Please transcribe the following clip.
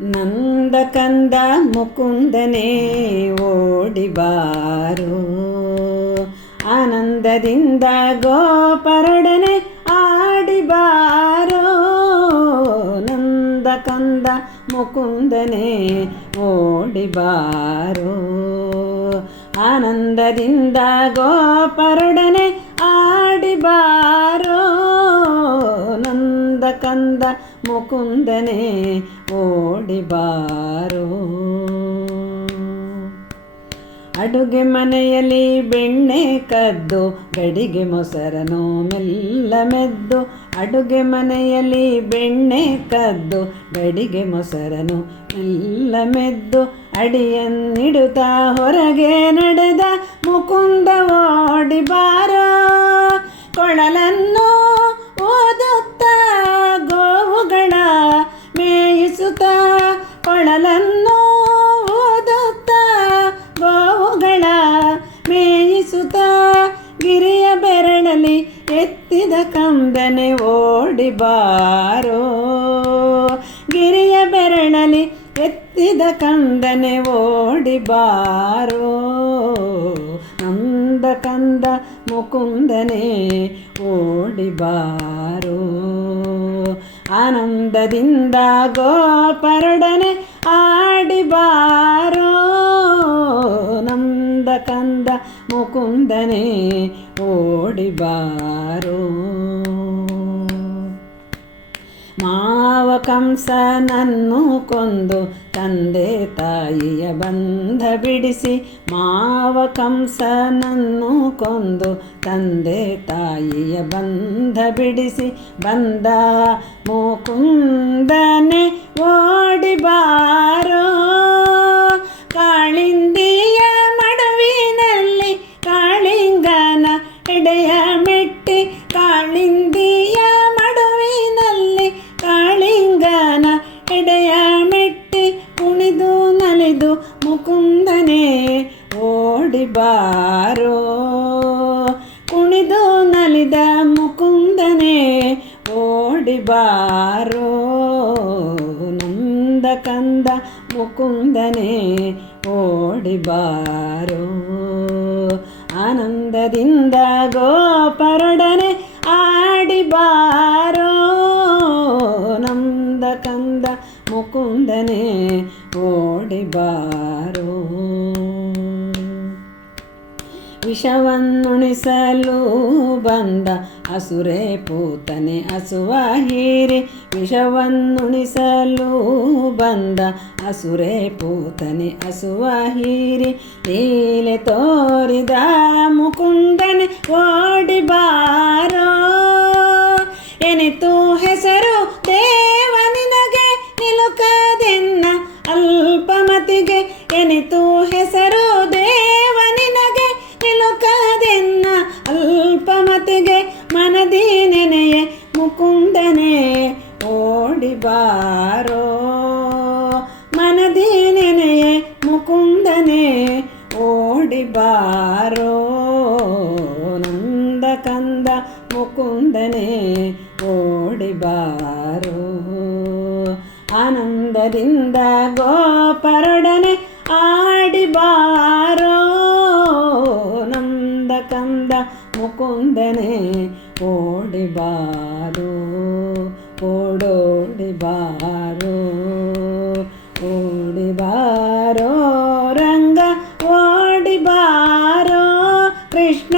ನಂದ ಕಂದ ಮುಕುಂದನೇ ಓಡಿಬಾರು ಆನಂದದಿಂದ ಗೋಪರೊಡನೆ ಆಡಿಬಾರೋ ನಂದ ಕಂದ ಮುಕುಂದನೇ ಓಡಿಬಾರೋ ಆನಂದದಿಂದ ಗೋಪರೊಡನೆ ಕಂದ ಮುಕುಂದನೇ ಓಡಿಬಾರೋ ಅಡುಗೆ ಮನೆಯಲ್ಲಿ ಬೆಣ್ಣೆ ಕದ್ದು, ಗಡಿಗೆ ಮೊಸರನು ಮೆಲ್ಲ ಮೆದ್ದು. ಅಡುಗೆ ಮನೆಯಲ್ಲಿ ಬೆಣ್ಣೆ ಕದ್ದು, ಗಡಿಗೆ ಮೊಸರನು ಮೆಲ್ಲ ಮೆದ್ದು. ಅಡಿಯನ್ನಿಡುತ್ತಾ ಹೊರಗೆ ನಡೆದ ಮುಕುಂದ ಓಡಿಬಾರೋ ಕೊಳಲನ್ನು ಕಂದನೆ ಓಡಿಬಾರೋ ಗಿರಿಯ ಬೆರಳಲಿ ಎತ್ತಿದ ಕಂದನೆ ಓಡಿ ಬಾರೋ. ನಂದ ಕಂದ ಮುಕುಂದನೆ ಓಡಿ ಬಾರೋ. ಆನಂದದಿಂದ ಗೋಪರೊಡನೆ ಆಡಿಬಾರೋ ನಂದ ಕಂದ ಮುಕುಂದನೆ ಓಡಿಬಾರೋ ಕಂಸನನ್ನು ಕೊಂದು ತಂದೆ ತಾಯಿಯ ಬಂಧ ಬಿಡಿಸಿ ಮಾವ ಕಂಸನನ್ನು ಕೊಂದು ತಂದೆ ತಾಯಿಯ ಬಂಧ ಬಿಡಿಸಿ ಬಂದ ಮುಕುಂದನೆ ಓಡಿಬಾರೋ ಓಡಿಬಾರೋ ಕುಣಿದು ನಲಿದ ಮುಕುಂದನೆ ಓಡಿಬಾರೋ ನಂದ ಕಂದ ಮುಕುಂದನೆ ಓಡಿಬಾರೋ ಆನಂದದಿಂದ ಗೋಪರೊಡನೆ ಆಡಿಬಾರೋ ನಂದ ಕಂದ ಮುಕುಂದನೆ ಓಡಿಬಾರೋ ವಿಷವನ್ನುಣಿಸಲು ಬಂದ ಅಸುರೆ ಪೂತನೆ ಅಸುವ ಹೀರಿ. ವಿಷವನ್ನುಣಿಸಲು ಬಂದ ಅಸುರೆ ಪೂತನೆ ಅಸುವ ಹೀರಿ. ನೀಲೆ ತೋರಿದ ಮುಕುಂದನೆ ಓಡಿಬಾರೋ ಮನದಿ ಮುಕುಂದನೇ ಮುಕುಂದನೆ ಓಡಿಬಾರೋ ನಂದ ಕಂದ ಮುಕುಂದನೆ ಓಡಿಬಾರೋ ಆನಂದದಿಂದ ಗೋಪರೊಡನೆ ಆಡಿಬಾರೋ ನಂದ ಕಂದ ಮುಕುಂದನೆ ಓಡಿಬಾರೋ ರಂಗ ಓಡಿಬಾರೋ ಕೃಷ್ಣ